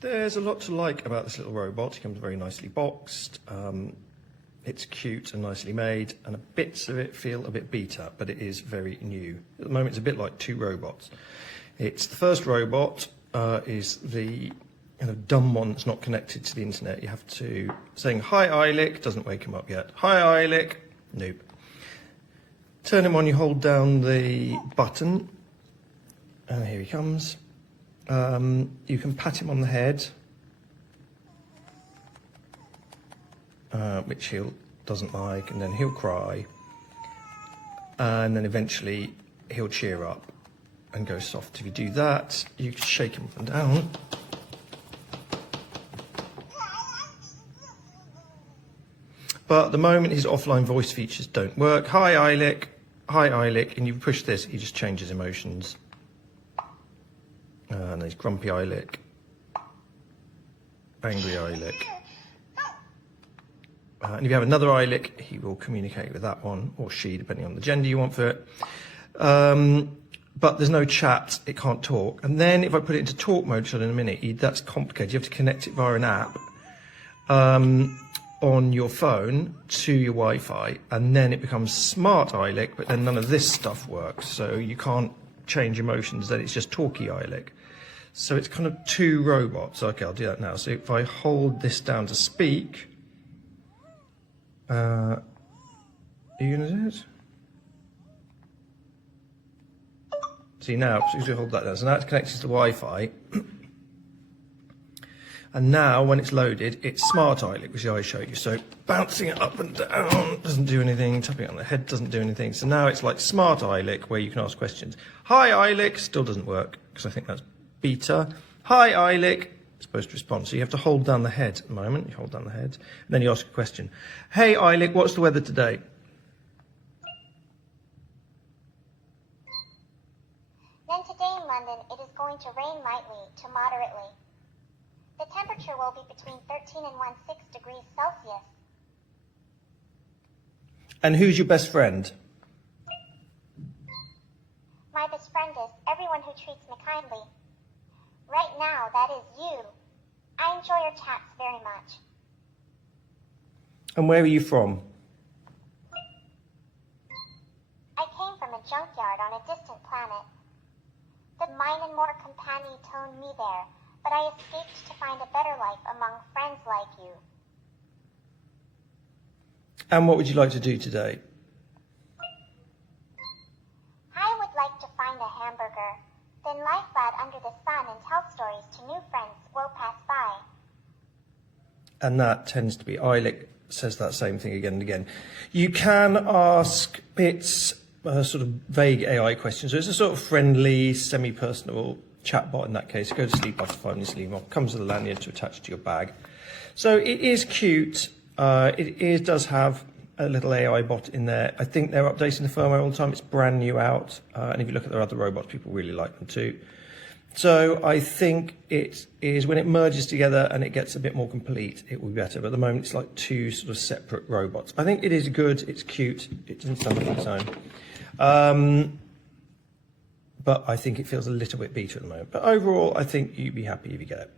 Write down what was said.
There's a lot to like about this little robot. He comes very nicely boxed. It's cute and nicely made, and bits of it feel a bit beat up, but it is very new. At the moment, it's a bit like two robots. It's the first robot is the kind of dumb one that's not connected to the internet. You have to saying "Hi Eilik" doesn't wake him up yet. "Hi Eilik," nope. Turn him on. You hold down the button, and here he comes. You can pat him on the head, which he doesn't like, and then he'll cry, and then eventually he'll cheer up and go soft. If you do that, you can shake him up and down. But at the moment, his offline voice features don't work. "Hi Eilik, hi Eilik," and you push this, he just changes emotions. And there's grumpy Eilik, angry Eilik. And if you have another Eilik, he will communicate with that one, or she, depending on the gender you want for it. But there's no chat, it can't talk. And then if I put it into talk mode, which I'll in a minute, that's complicated. You have to connect it via an app on your phone to your Wi-Fi, and then it becomes smart Eilik, but then none of this stuff works. So you can't change emotions, then it's just talky Eilik. So it's kind of two robots. Okay, I'll do that now. So if I hold this down to speak, are you going to do it? See now, because we hold that down. So now it's connected to the Wi-Fi. And now, when it's loaded, it's smart Eilik, which I showed you. So bouncing it up and down doesn't do anything. Tapping it on the head doesn't do anything. So now it's like smart Eilik, where you can ask questions. "Hi Eilik," still doesn't work, because I think that's beta. "Hi Eilik," it's supposed to respond. So you have to hold down the head at the moment. You hold down the head, and then you ask a question. "Hey Eilik, what's the weather today?" Then today in London, it is going to rain lightly to moderately. The temperature will be between 13 and 16 degrees Celsius. And who's your best friend? My best friend is everyone who treats me kindly. Right now, that is you. I enjoy your chats very much. And where are you from? I came from a junkyard on a distant planet. The mine and more companion toned me there, but I escaped to find a better life among friends like you. And what would you like to do today? I would like to find a hamburger, then lie flat under the sun and tell stories to new friends will pass by. And that tends to be, Eilik says that same thing again and again. You can ask bits, sort of vague AI questions. So it's a sort of friendly, semi-personable chatbot in that case. Go to sleep after 5 minutes, leave off. Comes with a lanyard to attach to your bag. So it is cute. Does have a little AI bot in there. I think they're updating the firmware all the time. It's brand new out. And if you look at their other robots, people really like them too. So I think it is, when it merges together and it gets a bit more complete, it will be better. But at the moment, it's like two sort of separate robots. I think it is good. It's cute. It doesn't stand on its own. But I think it feels a little bit better at the moment. But overall, I think you'd be happy if you get it.